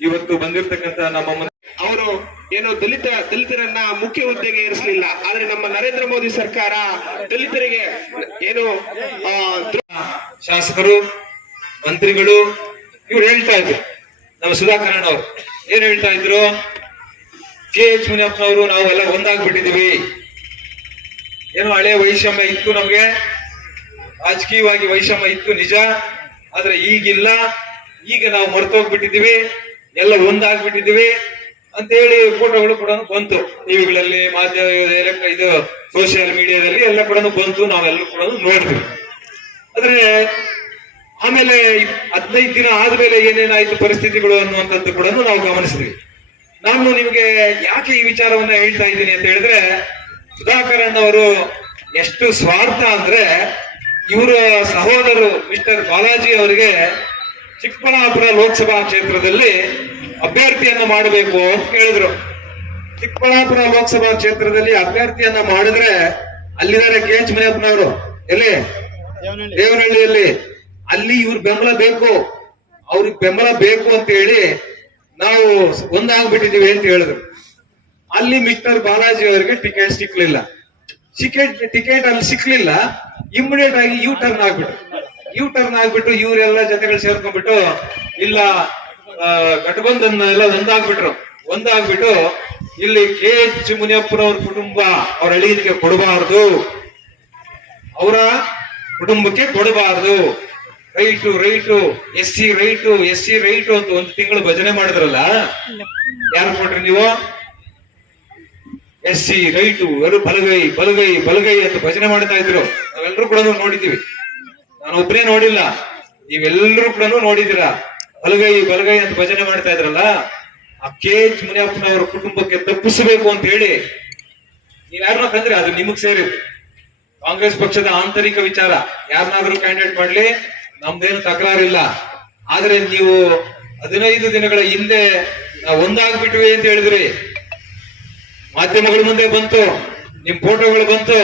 ಇವತ್ತು ಬಂದಿರತಕ್ಕಂತ ನಮ್ಮ ಅವರು ಏನು ದಲಿತ ದಲಿತರನ್ನ ಮುಖ್ಯ ಹುದ್ದೆಗೆ ಏರಿಸಲಿಲ್ಲ. ಆದ್ರೆ ನಮ್ಮ ನರೇಂದ್ರ ಮೋದಿ ಸರ್ಕಾರ ದಲಿತರಿಗೆ ಏನು ಶಾಸಕರು ಮಂತ್ರಿಗಳು ಇವ್ರು ಹೇಳ್ತಾ ಇದ್ರು. ನಮ್ಮ ಸುಧಾಕರಣ್ಣ ಅವರು ಏನ್ ಹೇಳ್ತಾ ಇದ್ರು? ಕೆ ಎಚ್ ಮುನಿಯಪ್ಪನವರು ನಾವೆಲ್ಲ ಒಂದಾಗ್ಬಿಟ್ಟಿದೀವಿ ಏನೋ ಹಳೆ ವೈಷಮ್ಯ ಇತ್ತು ನಮ್ಗೆ. ರಾಜಕೀಯವಾಗಿ ವೈಷಮ್ಯ ಇತ್ತು ನಿಜ. ಆದ್ರೆ ಈಗಿಲ್ಲ. ಈಗ ನಾವು ಮರ್ತೋಗ್ಬಿಟ್ಟಿದೀವಿ ಎಲ್ಲ ಒಂದಾಗ್ಬಿಟ್ಟಿದ್ದೀವಿ ಅಂತ ಹೇಳಿ ಫೋಟೋಗಳು ಕೂಡ ಬಂತು. ಟಿವಿಗಳಲ್ಲಿ ಮಾಧ್ಯಮ ಇದು ಸೋಷಿಯಲ್ ಮೀಡಿಯಾದಲ್ಲಿ ಎಲ್ಲ ಕೂಡ ಬಂತು, ನಾವೆಲ್ಲರೂ ಕೂಡ ನೋಡಿದ್ವಿ. ಆದ್ರೆ ಆಮೇಲೆ ಹದಿನೈದು ದಿನ ಆದ್ಮೇಲೆ ಏನೇನಾಯ್ತು ಪರಿಸ್ಥಿತಿಗಳು ಅನ್ನುವಂಥದ್ದು ಕೂಡ ನಾವು ಗಮನಿಸಿದ್ವಿ. ನಾನು ನಿಮಗೆ ಯಾಕೆ ಈ ವಿಚಾರವನ್ನ ಹೇಳ್ತಾ ಇದ್ದೀನಿ ಅಂತ ಹೇಳಿದ್ರೆ ಸುಧಾಕರಣ್ಣ ಅವರು ಎಷ್ಟು ಸ್ವಾರ್ಥ ಅಂದ್ರೆ ಇವರ ಸಹೋದರು ಮಿಸ್ಟರ್ ಬಾಲಾಜಿ ಅವರಿಗೆ ಚಿಕ್ಕಬಳ್ಳಾಪುರ ಲೋಕಸಭಾ ಕ್ಷೇತ್ರದಲ್ಲಿ ಅಭ್ಯರ್ಥಿಯನ್ನ ಮಾಡಬೇಕು ಅಂತ ಕೇಳಿದ್ರು. ಚಿಕ್ಕಬಳ್ಳಾಪುರ ಲೋಕಸಭಾ ಕ್ಷೇತ್ರದಲ್ಲಿ ಅಭ್ಯರ್ಥಿಯನ್ನ ಮಾಡಿದ್ರೆ ಅಲ್ಲಿದ್ದಾರೆ ಕೆ ಎಚ್ ಮುನಿಯಪ್ಪನವರು. ಎಲ್ಲಿ? ದೇವನಹಳ್ಳಿಯಲ್ಲಿ. ಅಲ್ಲಿ ಇವ್ರ ಬೆಂಬಲ ಬೇಕು. ಅವ್ರಿಗೆ ಬೆಂಬಲ ಬೇಕು ಅಂತ ಹೇಳಿ ನಾವು ಒಂದಾಗ್ಬಿಟ್ಟಿದೀವಿ ಅಂತ ಹೇಳಿದ್ರು. ಅಲ್ಲಿ ಮಿಸ್ಟರ್ ಬಾಲಾಜಿ ಅವರಿಗೆ ಟಿಕೆಟ್ ಸಿಕ್ಲಿಲ್ಲ. ಟಿಕೆಟ್ ಟಿಕೆಟ್ ಅಲ್ಲಿ ಸಿಕ್ಲಿಲ್ಲ. ಇಮಿಡಿಯೇಟ್ ಆಗಿ ಯು ಟರ್ನ್ ಆಗ್ಬಿಟ್ರು. ಯೂ ಟರ್ನ್ ಆಗ್ಬಿಟ್ಟು ಇವರೆಲ್ಲ ಜೊತೆಗಳು ಸೇರ್ಕೊಂಡ್ಬಿಟ್ಟು ಇಲ್ಲ ಆ, ಗಠಬಂಧನ್ ಎಲ್ಲ ಒಂದಾಗ್ಬಿಟ್ರು. ಒಂದಾಗ್ಬಿಟ್ಟು ಇಲ್ಲಿ ಕೆ ಎಚ್ ಮುನಿಯಪ್ಪನವ್ರ ಕುಟುಂಬ ಅವ್ರ ಅಳಿಯನಿಗೆ ಕೊಡಬಾರದು. ಅವರ ಕುಟುಂಬಕ್ಕೆ ಕೊಡಬಾರದು. Right right S C right S C right ಅಂತ ಒಂದು ತಿಂಗಳು ಭಜನೆ ಮಾಡಿದ್ರಲ್ಲ? ಯಾರು ಕೊಟ್ರಿ ನೀವು? ಎಸ್ ಸಿ ರೈಟು ಬಲಗೈ ಬಲಗೈ ಬಲಗೈ ಅಂತ ಭಜನೆ ಮಾಡ್ತಾ ಇದ್ರು. ನಾವೆಲ್ಲರೂ ಕೂಡ ನೋಡಿದ್ದೀವಿ. ನಾನು ಒಬ್ಬನೇ ನೋಡಿಲ್ಲ. ನೀವೆಲ್ಲರೂ ಕೂಡ ನೋಡಿದಿರ ಬಲಗೈ ಬಲಗೈ ಅಂತ ಭಜನೆ ಮಾಡ್ತಾ ಇದ್ರಲ್ಲ? ಆ ಕೆ ಎಚ್ ಮುನಿಯಪ್ಪನವರ ಕುಟುಂಬಕ್ಕೆ ತಪ್ಪಿಸಬೇಕು ಅಂತ ಹೇಳಿ ನೀವ್ ತಂದ್ರಿ, ಅದು ನಿಮಗ್ ಸೇರಿದ್ದು. ಕಾಂಗ್ರೆಸ್ ಪಕ್ಷದ ಆಂತರಿಕ ವಿಚಾರ ಯಾರನ್ನಾದ್ರೂ ಕ್ಯಾಂಡಿಡೇಟ್ ಮಾಡ್ಲಿ, ನಮ್ದೇನು ತಕರಾರಿಲ್ಲ. ಆದ್ರೆ ನೀವು ಹದಿನೈದು ದಿನಗಳ ಹಿಂದೆ ಒಂದಾಗ್ಬಿಟ್ವಿ ಅಂತ ಹೇಳಿದ್ರಿ. ಮಾಧ್ಯಮಗಳ ಮುಂದೆ ಬಂತು, ನಿಮ್ ಫೋಟೋಗಳು ಬಂತು.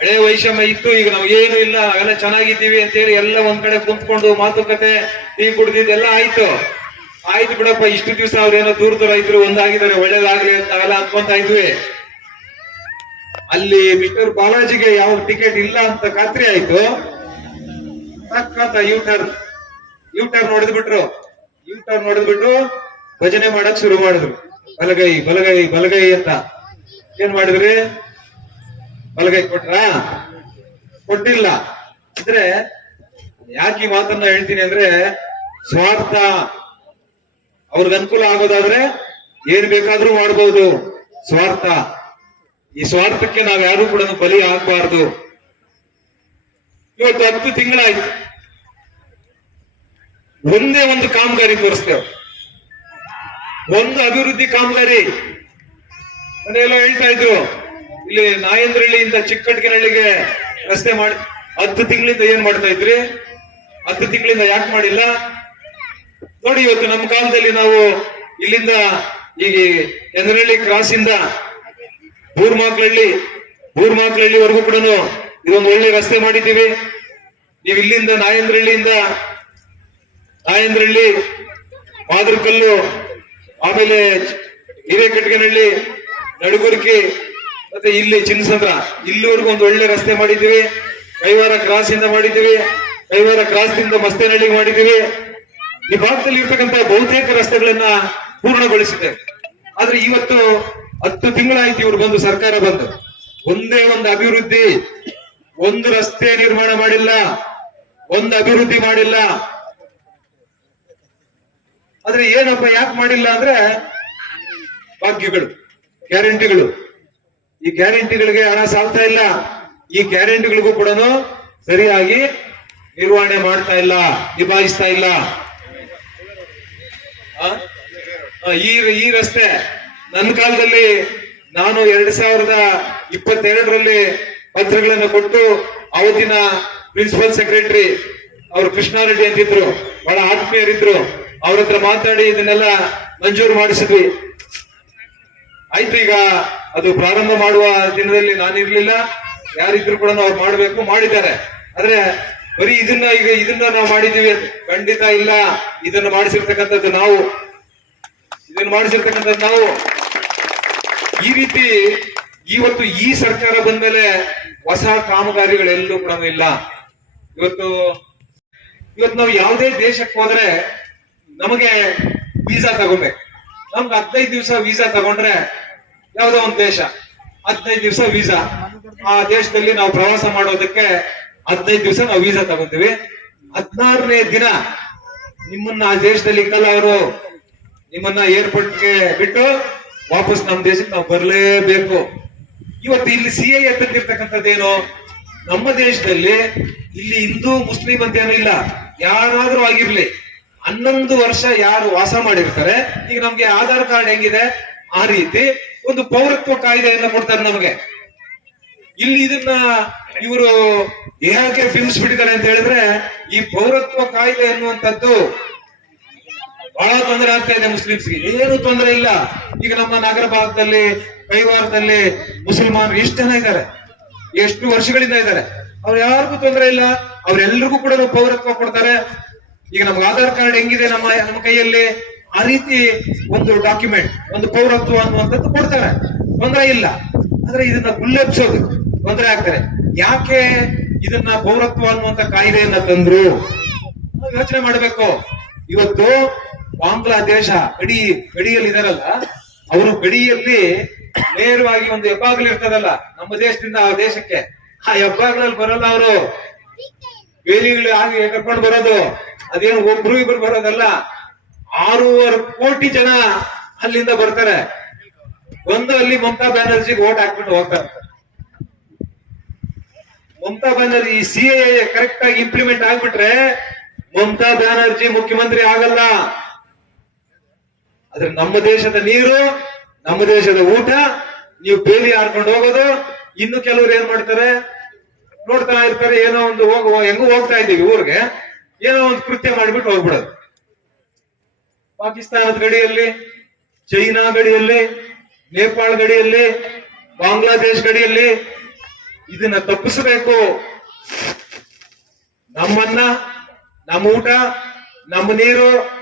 ಹಳೆ ವೈಷಮ್ಯ ಇತ್ತು, ಈಗ ಏನು ಇಲ್ಲ, ನಾವೆಲ್ಲ ಚೆನ್ನಾಗಿದ್ದೀವಿ ಅಂತ ಹೇಳಿ ಎಲ್ಲ ಒಂದ್ ಕಡೆ ಕುಂತ್ಕೊಂಡು ಮಾತುಕತೆ ಟೀ ಕುಡ್ದಿದ್ದೆಲ್ಲ ಆಯ್ತು. ಆಯ್ತು ಬಿಡಪ್ಪ, ಇಷ್ಟು ದಿವಸ ಅವ್ರೇನೋ ದೂರ ದೂರ ಇದ್ರು, ಒಂದಾಗಿದ್ದಾರೆ, ಒಳ್ಳೇದಾಗ್ಲಿ ಅಂತ ನಾವೆಲ್ಲ ಅನ್ಕೊಂತ ಇದ್ವಿ. ಅಲ್ಲಿ ಮಿಸ್ಟರ್ ಬಾಲಾಜಿಗೆ ಯಾವ ಟಿಕೆಟ್ ಇಲ್ಲ ಅಂತ ಖಾತ್ರಿ ಆಯ್ತು. ತಕ್ಕಂತ ಯೂಟರ್ ಯೂಟರ್ ನೋಡಿದ್ ಬಿಟ್ರು. ಯೂಟರ್ ಟರ್ನ್ ಹೊಡೆದ್ಬಿಟ್ಟು ಭಜನೆ ಮಾಡಕ್ ಶುರು ಮಾಡಿದ್ರು. ಬಲಗೈ ಬಲಗೈ ಬಲಗೈ ಅಂತ. ಏನ್ ಮಾಡಿದ್ರಿ? ಬಲಗೈ ಕೊಟ್ರ? ಕೊಟ್ಟಿಲ್ಲ. ಅಂದ್ರೆ ಯಾಕೆ ಈ ಮಾತನ್ನ ಹೇಳ್ತೀನಿ ಅಂದ್ರೆ ಸ್ವಾರ್ಥ ಅವ್ರಿಗೆ ಅನುಕೂಲ ಆಗೋದಾದ್ರೆ ಏನ್ ಬೇಕಾದ್ರೂ ಮಾಡ್ಬೋದು. ಸ್ವಾರ್ಥ. ಈ ಸ್ವಾರ್ಥಕ್ಕೆ ನಾವ್ ಯಾರು ಕೂಡ ಬಲಿ ಆಗ್ಬಾರ್ದು. ಇವತ್ತು ಹತ್ತು ತಿಂಗಳಾಯ್ತು. ಒಂದೇ ಒಂದು ಕಾಮಗಾರಿ ತೋರಿಸ್ತೇವೆ. ಒಂದು ಅಭಿವೃದ್ಧಿ ಕಾಮಗಾರಿ. ಮನೆಯೆಲ್ಲ ಹೇಳ್ತಾ ಇದ್ರು. ಇಲ್ಲಿ ನಾಯಂದ್ರಳ್ಳಿಯಿಂದ ಚಿಕ್ಕಟ್ಕಿನಹಳ್ಳಿಗೆ ರಸ್ತೆ ಮಾಡಿ ಹತ್ತು ತಿಂಗಳಿಂದ ಏನ್ ಮಾಡ್ತಾ ಇದ್ರಿ? ಹತ್ತು ತಿಂಗಳಿಂದ ಯಾಕೆ ಮಾಡಿಲ್ಲ? ನೋಡಿ ಇವತ್ತು ನಮ್ಮ ಕಾಲದಲ್ಲಿ ನಾವು ಇಲ್ಲಿಂದ ಈಗ ಚಂದ್ರಹಳ್ಳಿ ಕ್ರಾಸ್ ಇಂದ ಬೂರ್ಮಾಕ್ಲಹಳ್ಳಿ ಬೂರ್ಮಾಕ್ಲಹಳ್ಳಿವರೆಗೂ ಕೂಡ ಇದೊಂದು ಒಳ್ಳೆ ರಸ್ತೆ ಮಾಡಿದ್ದೀವಿ. ನೀವು ಇಲ್ಲಿಂದ ನಾಯಂದ್ರಹಳ್ಳಿಯಿಂದ ನಾಯಂದ್ರಹಳ್ಳಿ, ಮಾದರಕಲ್ಲು, ಆಮೇಲೆ ಹಿರೇಕಟ್ಗನಹಳ್ಳಿ, ನಡುಗುರ್ಕಿ ಮತ್ತೆ ಇಲ್ಲಿ ಚಿನ್ನಸಂದ್ರ, ಇಲ್ಲಿವರೆಗೂ ಒಂದು ಒಳ್ಳೆ ರಸ್ತೆ ಮಾಡಿದ್ದೀವಿ. ಕೈವಾರ ಕ್ರಾಸ್ ಇಂದ ಮಾಡಿದ್ದೀವಿ. ಕೈವಾರ ಕ್ರಾಸ್ ಇಂದ ಮಸ್ತೇನಹಳ್ಳಿಗೆ ಮಾಡಿದ್ದೀವಿ. ಈ ಭಾಗದಲ್ಲಿ ಇರ್ತಕ್ಕಂತ ಬಹುತೇಕ ರಸ್ತೆಗಳನ್ನ ಪೂರ್ಣಗೊಳಿಸಿದೆ. ಆದ್ರೆ ಇವತ್ತು ಹತ್ತು ತಿಂಗಳಾಯ್ತು ಇವ್ರು ಬಂದು, ಸರ್ಕಾರ ಬಂದು. ಒಂದೇ ಒಂದು ಅಭಿವೃದ್ಧಿ, ಒಂದು ರಸ್ತೆ ನಿರ್ಮಾಣ ಮಾಡಿಲ್ಲ, ಒಂದು ಅಭಿವೃದ್ಧಿ ಮಾಡಿಲ್ಲ. ಆದ್ರೆ ಏನಪ್ಪ, ಯಾಕೆ ಮಾಡಿಲ್ಲ ಅಂದ್ರೆ ಭಾಗ್ಯಗಳು, ಗ್ಯಾರಂಟಿಗಳು. ಈ ಗ್ಯಾರಂಟಿಗಳಿಗೆ ಹಣ ಸಾಲ್ತಾ ಇಲ್ಲ. ಈ ಗ್ಯಾರಂಟಿಗಳಿಗೂ ಕೂಡ ಸರಿಯಾಗಿ ನಿರ್ವಹಣೆ ಮಾಡ್ತಾ ಇಲ್ಲ, ನಿಭಾಯಿಸ್ತಾ ಇಲ್ಲ. ಈ ಈ ರಸ್ತೆ ನನ್ನ ಕಾಲದಲ್ಲಿ ನಾನು ಎರಡ್ ಸಾವಿರದ ಇಪ್ಪತ್ತೆರಡರಲ್ಲಿ ಪತ್ರಗಳನ್ನು ಕೊಟ್ಟು ಅವತ್ತಿನ ಪ್ರಿನ್ಸಿಪಲ್ ಸೆಕ್ರೆಟರಿ ಅವರು ಕೃಷ್ಣಾರೆಡ್ಡಿ ಅಂತಿದ್ರು, ಬಹಳ ಆತ್ಮೀಯರಿದ್ರು. ಅವ್ರ ಹತ್ರ ಮಾತಾಡಿ ಇದನ್ನೆಲ್ಲ ಮಂಜೂರು ಮಾಡಿಸಿದ್ವಿ. ಆಯ್ತು, ಈಗ ಅದು ಪ್ರಾರಂಭ ಮಾಡುವ ದಿನದಲ್ಲಿ ನಾನಿರ್ಲಿಲ್ಲ. ಯಾರಿದ್ರು ಕೂಡ ಅವ್ರು ಮಾಡ್ಬೇಕು, ಮಾಡಿದ್ದಾರೆ. ಆದ್ರೆ ಬರೀ ಇದನ್ನ ಈಗ ಇದನ್ನ ನಾವು ಮಾಡಿದೀವಿ ಖಂಡಿತ ಇಲ್ಲ. ಇದನ್ನ ಮಾಡಿಸಿರ್ತಕ್ಕಂಥದ್ದು ನಾವು. ಇದನ್ನ ಮಾಡಿಸಿರ್ತಕ್ಕಂಥದ್ದು ನಾವು. ಈ ರೀತಿ ಇವತ್ತು ಈ ಸರ್ಕಾರ ಬಂದಮೇಲೆ ಹೊಸ ಕಾಮಗಾರಿಗಳೆಲ್ಲೂ ಕೂಡ ಇಲ್ಲ. ಇವತ್ತು ಇವತ್ತು ನಾವು ಯಾವುದೇ ದೇಶಕ್ಕೆ ಹೋದ್ರೆ ನಮಗೆ ವೀಸಾ ತಗೋಬೇಕು. ನಮ್ಗೆ ಹದಿನೈದು ದಿವಸ ವೀಸಾ ತಗೊಂಡ್ರೆ ಯಾವ್ದೋ ಒಂದು ದೇಶ. ಹದಿನೈದು ದಿವಸ ವೀಸಾ. ಆ ದೇಶದಲ್ಲಿ ನಾವು ಪ್ರವಾಸ ಮಾಡೋದಕ್ಕೆ ಹದಿನೈದು ದಿವಸ ನಾವು ವೀಸಾ ತಗೊಂತೀವಿ. ಹದಿನಾರನೇ ದಿನ ನಿಮ್ಮನ್ನ ಆ ದೇಶದಲ್ಲಿ ಇಕ್ಕಲ್ಲ ಅವರು. ನಿಮ್ಮನ್ನ ಏರ್ಪೋರ್ಟ್ಗೆ ಬಿಟ್ಟು ವಾಪಸ್ ನಮ್ಮ ದೇಶಕ್ಕೆ ನಾವು ಬರಲೇಬೇಕು. ಇವತ್ತು ಇಲ್ಲಿ ಸಿ ಐ ಎತ್ತಿರ್ತಕ್ಕಂಥದ್ದೇನು ನಮ್ಮ ದೇಶದಲ್ಲಿ ಇಲ್ಲಿ ಹಿಂದೂ, ಮುಸ್ಲಿಂ ಅಂತ ಏನೂ ಇಲ್ಲ. ಯಾರಾದ್ರೂ ಆಗಿರ್ಲಿ. ಹನ್ನೊಂದು ವರ್ಷ ಯಾರು ವಾಸ ಮಾಡಿರ್ತಾರೆ. ಈಗ ನಮ್ಗೆ ಆಧಾರ್ ಕಾರ್ಡ್ ಹೆಂಗಿದೆ? ಆ ರೀತಿ ಒಂದು ಪೌರತ್ವ ಕಾಯ್ದೆಯನ್ನ ಕೊಡ್ತಾರೆ ನಮಗೆ. ಇಲ್ಲಿ ಇದನ್ನ ಇವರು ಯಾಕೆ ಬಿಂಬಿಸ್ಬಿಟ್ಟಿದ್ದಾರೆ ಅಂತ ಹೇಳಿದ್ರೆ ಈ ಪೌರತ್ವ ಕಾಯ್ದೆ ಅನ್ನುವಂಥದ್ದು ಬಹಳ ತೊಂದರೆ ಆಗ್ತಾ ಇದೆ ಮುಸ್ಲಿಮ್ಸ್ಗೆ. ಏನು ತೊಂದರೆ ಇಲ್ಲ. ಈಗ ನಮ್ಮ ನಗರ ಭಾಗದಲ್ಲಿ, ಕೈವಾರದಲ್ಲಿ ಮುಸಲ್ಮಾನರು ಎಷ್ಟು ಜನ ಇದ್ದಾರೆ? ಎಷ್ಟು ವರ್ಷಗಳಿಂದ ಇದ್ದಾರೆ? ಅವ್ರು ಯಾರಿಗೂ ತೊಂದರೆ ಇಲ್ಲ. ಅವ್ರೆಲ್ರಿಗೂ ಕೂಡ ಪೌರತ್ವ ಕೊಡ್ತಾರೆ. ಈಗ ನಮ್ಗೆ ಆಧಾರ್ ಕಾರ್ಡ್ ಹೆಂಗಿದೆ ನಮ್ಮ ನಮ್ಮ ಕೈಯಲ್ಲಿ? ಆ ರೀತಿ ಒಂದು ಡಾಕ್ಯುಮೆಂಟ್ ಒಂದು ಪೌರತ್ವ ಅನ್ನುವಂಥದ್ದು ಕೊಡ್ತಾರೆ. ತೊಂದರೆ ಇಲ್ಲ. ಆದ್ರೆ ಇದನ್ನ ಗುಲ್ಲೆಪ್ಸೋದು ತೊಂದರೆ ಆಗ್ತಾರೆ. ಯಾಕೆ ಇದನ್ನ ಪೌರತ್ವ ಅನ್ನುವಂತ ಕಾಯ್ದೆಯನ್ನ ತಂದ್ರು? ಯೋಚನೆ ಮಾಡಬೇಕು. ಇವತ್ತು ಬಾಂಗ್ಲಾದೇಶ ಗಡಿ ಗಡಿಯಲ್ಲಿ ಇದಾರಲ್ಲ ಅವರು ಗಡಿಯಲ್ಲಿ ನೇರವಾಗಿ ಒಂದು ಹೆಬ್ಬಾಗ್ಲು ಇರ್ತದಲ್ಲ, ನಮ್ಮ ದೇಶದಿಂದ ಆ ದೇಶಕ್ಕೆ. ಆ ಹೆಬ್ಬಾಗ್ಲಲ್ಲಿ ಬರಲ್ಲ ಅವರು. ಬೇಲಿಗಳು ಆಗಿ ಕರ್ಕೊಂಡು ಬರೋದು. ಅದೇನು ಒಬ್ರು ಇಬ್ರು ಬರೋದಲ್ಲ? ಆರೂವರೆ ಕೋಟಿ ಜನ ಅಲ್ಲಿಂದ ಬರ್ತಾರೆ. ಒಂದು ಅಲ್ಲಿ ಮಮತಾ ಬ್ಯಾನರ್ಜಿಗೆ ಓಟ್ ಹಾಕ್ಬಿಟ್ಟು ಹೋಗ್ತಾ ಇರ್ತಾರೆ. ಮಮತಾ ಬ್ಯಾನರ್ಜಿ, ಈ ಸಿ ಕರೆಕ್ಟ್ ಆಗಿ ಇಂಪ್ಲಿಮೆಂಟ್ ಆಗ್ಬಿಟ್ರೆ ಮಮತಾ ಬ್ಯಾನರ್ಜಿ ಮುಖ್ಯಮಂತ್ರಿ ಆಗಲ್ಲ. ಆದ್ರೆ ನಮ್ಮ ದೇಶದ ನೀರು, ನಮ್ಮ ದೇಶದ ಊಟ, ನೀವು ಬೇಲಿ ಆಡ್ಕೊಂಡು ಹೋಗೋದು, ಇನ್ನು ಕೆಲವರು ಏನ್ ಮಾಡ್ತಾರೆ? ನೋಡ್ತಾ ಇರ್ತಾರೆ, ಏನೋ ಒಂದು ಹೋಗುವ ಹೆಂಗೂ ಹೋಗ್ತಾ ಇದ್ದೀವಿ ಊರಿಗೆ. ಏನೋ ಒಂದು ಕೃತ್ಯ ಮಾಡಿಬಿಟ್ಟು ಹೋಗ್ಬಿಡೋದು. ಪಾಕಿಸ್ತಾನದ ಗಡಿಯಲ್ಲಿ, ಚೈನಾ ಗಡಿಯಲ್ಲಿ, ನೇಪಾಳ ಗಡಿಯಲ್ಲಿ, ಬಾಂಗ್ಲಾದೇಶ್ ಗಡಿಯಲ್ಲಿ ಇದನ್ನ ತಪ್ಪಿಸಬೇಕು. ನಮ್ಮನ್ನ, ನಮ್ಮ ಊಟ, ನಮ್ಮ ನೀರು.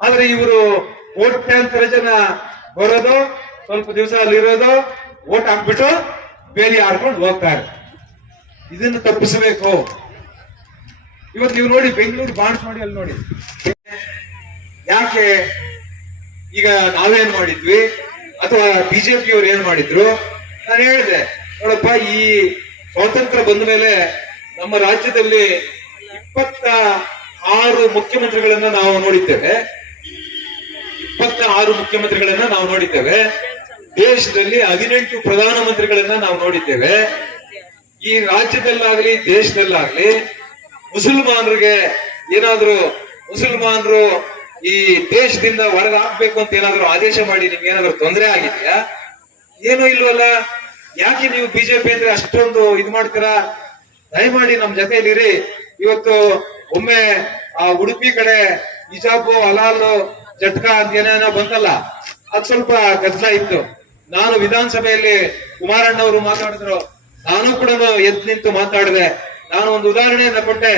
ಆದ್ರೆ ಇವರು ಕೋಟ್ಯಾಂತರ ಜನ ಬರೋದು, ಸ್ವಲ್ಪ ದಿವಸ ಅಲ್ಲಿರೋದು ಓಟ್ ಹಾಕ್ಬಿಟ್ಟು ಬೇಲಿ ಆಡ್ಕೊಂಡು ಹೋಗ್ತಾರೆ. ಇದನ್ನು ತಪ್ಪಿಸಬೇಕು. ಇವತ್ತು ನೀವು ನೋಡಿ ಬೆಂಗಳೂರು ಬಾಂಡ್ಸ್ ಮಾಡಿ ಅಲ್ಲಿ ನೋಡಿ. ಯಾಕೆ ಈಗ ನಾವೇನ್ ಮಾಡಿದ್ವಿ? ಅಥವಾ ಬಿಜೆಪಿ ಅವ್ರು ಏನ್ ಮಾಡಿದ್ರು? ನಾನು ಹೇಳಿದೆ, ನೋಡಪ್ಪ, ಈ ಸ್ವಾತಂತ್ರ್ಯ ಬಂದ ಮೇಲೆ ನಮ್ಮ ರಾಜ್ಯದಲ್ಲಿ ಇಪ್ಪತ್ತ ಆರು ಮುಖ್ಯಮಂತ್ರಿಗಳನ್ನ ನಾವು ನೋಡಿದ್ದೇವೆ. ಇಪ್ಪತ್ತ ಆರು ಮುಖ್ಯಮಂತ್ರಿಗಳನ್ನ ನಾವು ನೋಡಿದ್ದೇವೆ. ದೇಶದಲ್ಲಿ ಹದಿನೆಂಟು ಪ್ರಧಾನಮಂತ್ರಿಗಳನ್ನ ನಾವು ನೋಡಿದ್ದೇವೆ. ಈ ರಾಜ್ಯದಲ್ಲಾಗ್ಲಿ, ದೇಶದಲ್ಲಾಗ್ಲಿ ಮುಸಲ್ಮಾನರಿಗೆ ಏನಾದ್ರು ಮುಸಲ್ಮಾನರು ಈ ದೇಶದಿಂದ ಹೊರಗೆ ಹಾಕ್ಬೇಕು ಅಂತ ಏನಾದ್ರು ಆದೇಶ ಮಾಡಿ, ನಿಮ್ಗೆ ಏನಾದ್ರು ತೊಂದರೆ ಆಗಿದೆಯಾ? ಏನೂ ಇಲ್ವಲ್ಲ? ಯಾಕೆ ನೀವು ಬಿಜೆಪಿ ಅಂದ್ರೆ ಅಷ್ಟೊಂದು ಇದು ಮಾಡ್ತೀರಾ? ದಯಮಾಡಿ ನಮ್ ಜೊತೆಲಿರಿ ಇವತ್ತು ಒಮ್ಮೆ ಆ ಉಡುಪಿ ಕಡೆ ಇಜಾಬು ಹಲಾಲು, ಜಟ್ಕ ಅಂತ ಏನೇನೋ ಬಂತಲ್ಲ, ಅದ್ ಸ್ವಲ್ಪ ಗದ್ದಲ ಇತ್ತು. ನಾನು ವಿಧಾನಸಭೆಯಲ್ಲಿ ಕುಮಾರಣ್ಣವರು ಮಾತಾಡಿದ್ರು, ನಾನು ಕೂಡ ಎದ್ದು ನಿಂತು ಮಾತಾಡಿದೆ. ನಾನು ಒಂದು ಉದಾಹರಣೆಯನ್ನ ಕೊಟ್ಟೆ.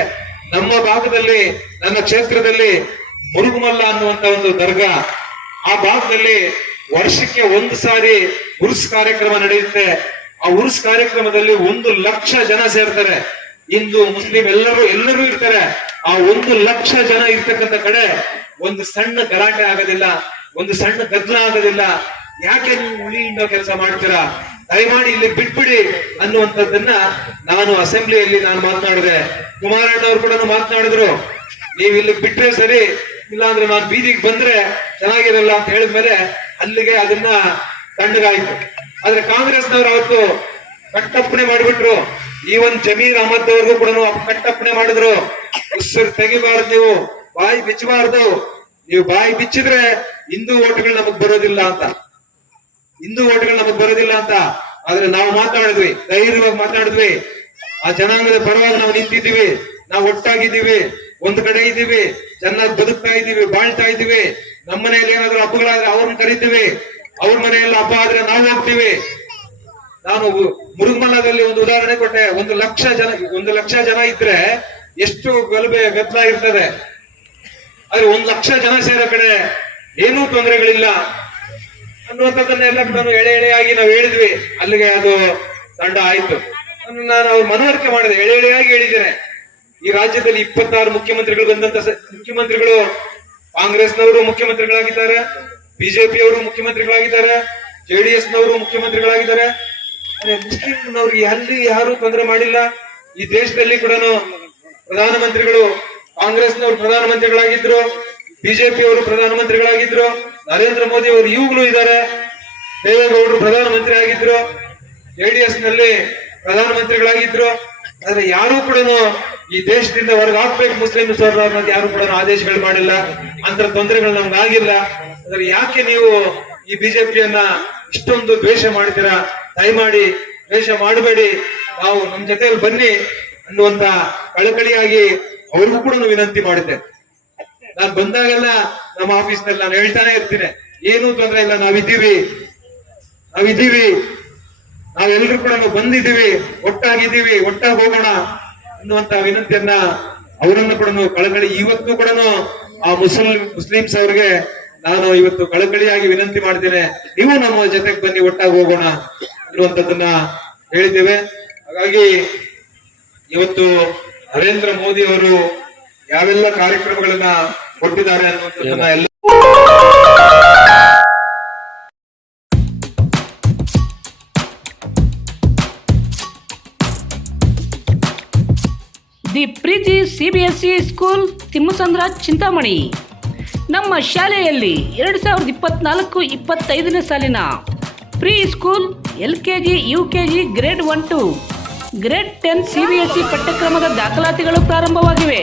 ನಮ್ಮ ಭಾಗದಲ್ಲಿ, ನನ್ನ ಕ್ಷೇತ್ರದಲ್ಲಿ ಮುರುಗುಮಲ್ಲ ಅನ್ನುವಂತ ಒಂದು ದರ್ಗಾ. ಆ ಭಾಗದಲ್ಲಿ ವರ್ಷಕ್ಕೆ ಒಂದು ಸಾರಿ ಉರ್ಸ್ ಕಾರ್ಯಕ್ರಮ ನಡೆಯುತ್ತೆ. ಆ ಉರ್ಸ್ ಕಾರ್ಯಕ್ರಮದಲ್ಲಿ ಒಂದು ಲಕ್ಷ ಜನ ಸೇರ್ತಾರೆ. ಹಿಂದೂ, ಮುಸ್ಲಿಂ ಎಲ್ಲರೂ ಎಲ್ಲರೂ ಇರ್ತಾರೆ. ಆ ಒಂದು ಲಕ್ಷ ಜನ ಇರ್ತಕ್ಕಂಥ ಕಡೆ ಒಂದು ಸಣ್ಣ ಗಲಾಟೆ ಆಗೋದಿಲ್ಲ, ಒಂದು ಸಣ್ಣ ಗದ್ದಲ ಆಗೋದಿಲ್ಲ. ಯಾಕೆ ನೀವು ಉಳಿಯಿಂದ ಕೆಲಸ ಮಾಡ್ತೀರಾ? ದಯಮಾಡಿ ಇಲ್ಲಿ ಬಿಟ್ಬಿಡಿ ಅನ್ನುವಂಥದ್ದನ್ನ ನಾನು ಅಸೆಂಬ್ಲಿಯಲ್ಲಿ ನಾನು ಮಾತನಾಡಿದೆ. ಕುಮಾರಣ್ಣ ಅವರು ಕೂಡ ಮಾತನಾಡಿದ್ರು. ನೀವು ಇಲ್ಲಿ ಬಿಟ್ರೆ ಸರಿ, ಇಲ್ಲಾಂದ್ರೆ ನಾನು ಬೀದಿಗೆ ಬಂದ್ರೆ ಚೆನ್ನಾಗಿರಲ್ಲ ಅಂತ ಹೇಳಿದ್ಮೇಲೆ ಅಲ್ಲಿಗೆ ಅದನ್ನ ತಣ್ಣಗಾಯ್ತು. ಆದ್ರೆ ಕಾಂಗ್ರೆಸ್ನವ್ರು ಅವತ್ತು ಕಟ್ಟಪ್ಪಣೆ ಮಾಡಿಬಿಟ್ರು. ಈ ಒಂದ್ ಜಮೀರ್ ಅಹಮದ್ ಅವ್ರಿಗೂ ಕೂಡ ಕಟ್ಟಪ್ಪಣೆ ಮಾಡಿದ್ರು. ಉಸಿರು ತೆಗಿಬಾರ್ದು ನೀವು, ಬಾಯಿ ಬಿಚ್ಚಬಾರ್ದು. ನೀವು ಬಾಯಿ ಬಿಚ್ಚಿದ್ರೆ ಹಿಂದೂ ಓಟ್ಗಳು ನಮಗ್ ಬರೋದಿಲ್ಲ ಅಂತ. ಹಿಂದೂ ಓಟ್ಗಳು ನಮಗ್ ಬರೋದಿಲ್ಲ ಅಂತ. ಆದ್ರೆ ನಾವು ಮಾತಾಡಿದ್ವಿ, ಧೈರ್ಯವಾಗಿ ಮಾತಾಡಿದ್ವಿ. ಆ ಜನಾಂಗದ ಪರವಾಗಿ ನಾವು ನಿಂತಿದ್ದೀವಿ. ನಾವು ಒಟ್ಟಾಗಿದ್ದೀವಿ. ಒಂದ್ ಕಡೆ ಇದ್ದೀವಿ. ಚೆನ್ನಾಗಿ ಬದುಕ್ತಾ ಇದ್ದೀವಿ, ಬಾಳ್ತಾ ಇದ್ದೀವಿ. ನಮ್ಮ ಮನೆಯಲ್ಲಿ ಏನಾದ್ರು ಹಬ್ಬಗಳಾದ್ರೆ ಅವ್ರನ್ನ ಕರಿತೀವಿ. ಅವ್ರ ಮನೆಯಲ್ಲಿ ಹಬ್ಬ ಆದ್ರೆ ನಾವು ಹೋಗ್ತೀವಿ. ನಾನು ಮುರುಗಮಲ್ಲದಲ್ಲಿ ಒಂದು ಉದಾಹರಣೆ ಕೊಟ್ಟೆ. ಒಂದು ಲಕ್ಷ ಜನ, ಒಂದು ಲಕ್ಷ ಜನ ಇದ್ರೆ ಎಷ್ಟು ಗಲಭೆ, ಗದ್ದಲ ಇರ್ತದೆ. ಆದ್ರೆ ಒಂದ್ ಲಕ್ಷ ಜನ ಸೇರೋ ಕಡೆ ಏನೂ ತೊಂದರೆಗಳಿಲ್ಲ. ಅನ್ನುವಂಥದ್ದನ್ನೆಲ್ಲ ಕೂಡ ಎಳೆ ಎಳೆಯಾಗಿ ನಾವು ಹೇಳಿದ್ವಿ. ಅಲ್ಲಿಗೆ ಅದು ದಂಡ ಆಯ್ತು. ನಾನು ಅವ್ರು ಮನವರಿಕೆ ಮಾಡಿದೆ. ಎಳೆ ಎಳೆಯಾಗಿ ಹೇಳಿದ್ದೇನೆ. ಈ ರಾಜ್ಯದಲ್ಲಿ ಇಪ್ಪತ್ತಾರು ಮುಖ್ಯಮಂತ್ರಿಗಳು ಬಂದಂತ ಮುಖ್ಯಮಂತ್ರಿಗಳು ಕಾಂಗ್ರೆಸ್ನವರು ಮುಖ್ಯಮಂತ್ರಿಗಳಾಗಿದ್ದಾರೆ, ಬಿಜೆಪಿಯವರು ಮುಖ್ಯಮಂತ್ರಿಗಳಾಗಿದ್ದಾರೆ ಜೆಡಿಎಸ್ ನವರು ಮುಖ್ಯಮಂತ್ರಿಗಳಾಗಿದ್ದಾರೆ. ಮುಸ್ಲಿಂನವ್ರಿಗೆ ಅಲ್ಲಿ ಯಾರು ತೊಂದರೆ ಮಾಡಿಲ್ಲ. ಈ ದೇಶದಲ್ಲಿ ಕೂಡ ಪ್ರಧಾನಮಂತ್ರಿಗಳು ಕಾಂಗ್ರೆಸ್ನವರು ಪ್ರಧಾನಮಂತ್ರಿಗಳಾಗಿದ್ರು. ಬಿಜೆಪಿಯವರು ಪ್ರಧಾನಮಂತ್ರಿಗಳಾಗಿದ್ರು, ನರೇಂದ್ರ ಮೋದಿ ಅವರು ಈಗಲೂ ಇದ್ದಾರೆ. ದೇವೇಗೌಡರು ಪ್ರಧಾನಮಂತ್ರಿ ಆಗಿದ್ರು ಜೆಡಿಎಸ್ನಲ್ಲಿ ಪ್ರಧಾನಮಂತ್ರಿಗಳಾಗಿದ್ರು. ಆದ್ರೆ ಯಾರು ಕೂಡ ಈ ದೇಶದಿಂದ ಹೊರಗೆ ಹಾಕ್ಬೇಕು ಮುಸ್ಲಿಂ ಅನ್ನೋದು ಯಾರು ಕೂಡ ಆದೇಶಗಳು ಮಾಡಿಲ್ಲ. ಅಂತ ತೊಂದರೆಗಳು ನಮ್ಗೆ ಆಗಿಲ್ಲ. ಆದ್ರೆ ಯಾಕೆ ನೀವು ಈ ಬಿಜೆಪಿಯನ್ನ ಇಷ್ಟೊಂದು ದ್ವೇಷ ಮಾಡ್ತೀರಾ ದಯಮಾಡಿ ದ್ವೇಷ ಮಾಡಬೇಡಿ. ನಾವು ನಮ್ಮ ಜೊತೆಯಲ್ಲಿ ಬನ್ನಿ ಅನ್ನುವಂತ ಕಳಕಳಿಯಾಗಿ ಅವ್ರಿಗೂ ಕೂಡ ವಿನಂತಿ ಮಾಡಿದ್ದೆ ನಾನ್ ಬಂದಾಗೆಲ್ಲ ನಮ್ಮ ಆಫೀಸ್ನಲ್ಲಿ ನಾನು ಹೇಳ್ತಾನೆ ಇರ್ತೀನಿ. ಏನು ತೊಂದರೆ ಇಲ್ಲ, ನಾವಿದ್ದೀವಿ. ನಾವಿದ್ದೀವಿ. ನಾವೆಲ್ಲರೂ ಕೂಡ ನಾವು ಬಂದಿದ್ದೀವಿ. ಒಟ್ಟಾಗಿದ್ದೀವಿ. ಒಟ್ಟಾಗಿ ಹೋಗೋಣ ಅನ್ನುವಂತ ವಿನಂತಿಯನ್ನ ಅವರನ್ನು ಕೂಡ ಕಳಕಳಿ. ಇವತ್ತು ಕೂಡ ಆ ಮುಸ್ಲಿಂ, ಮುಸ್ಲಿಮ್ಸ್ ಅವ್ರಿಗೆ ನಾನು ಇವತ್ತು ಕಳಕಳಿಯಾಗಿ ವಿನಂತಿ ಮಾಡ್ತೇನೆ. ನೀವು ನಮ್ಮ ಜೊತೆಗೆ ಬನ್ನಿ, ಒಟ್ಟಾಗಿ ಹೋಗೋಣ ಅನ್ನುವಂಥದ್ದನ್ನ ಹೇಳಿದ್ದೇವೆ. ಹಾಗಾಗಿ ಇವತ್ತು ನರೇಂದ್ರ ಮೋದಿ ಅವರು ಯಾವೆಲ್ಲ ಕಾರ್ಯಕ್ರಮಗಳನ್ನ ಕೊಟ್ಟಿದ್ದಾರೆ ಅನ್ನುವಂಥದ್ದನ್ನ ಎಲ್ಲ the Preethi C B S E school Thimmasandra Chintamani. ನಮ್ಮ ಶಾಲೆಯಲ್ಲಿ ಎರಡು ಸಾವಿರದ ಇಪ್ಪತ್ನಾಲ್ಕು ಇಪ್ಪತ್ತೈದನೇ ಸಾಲಿನ pre school L K G U K G grade one two. Grade ten C B S E ಪಠ್ಯಕ್ರಮದ ದಾಖಲಾತಿಗಳು ಪ್ರಾರಂಭವಾಗಿವೆ.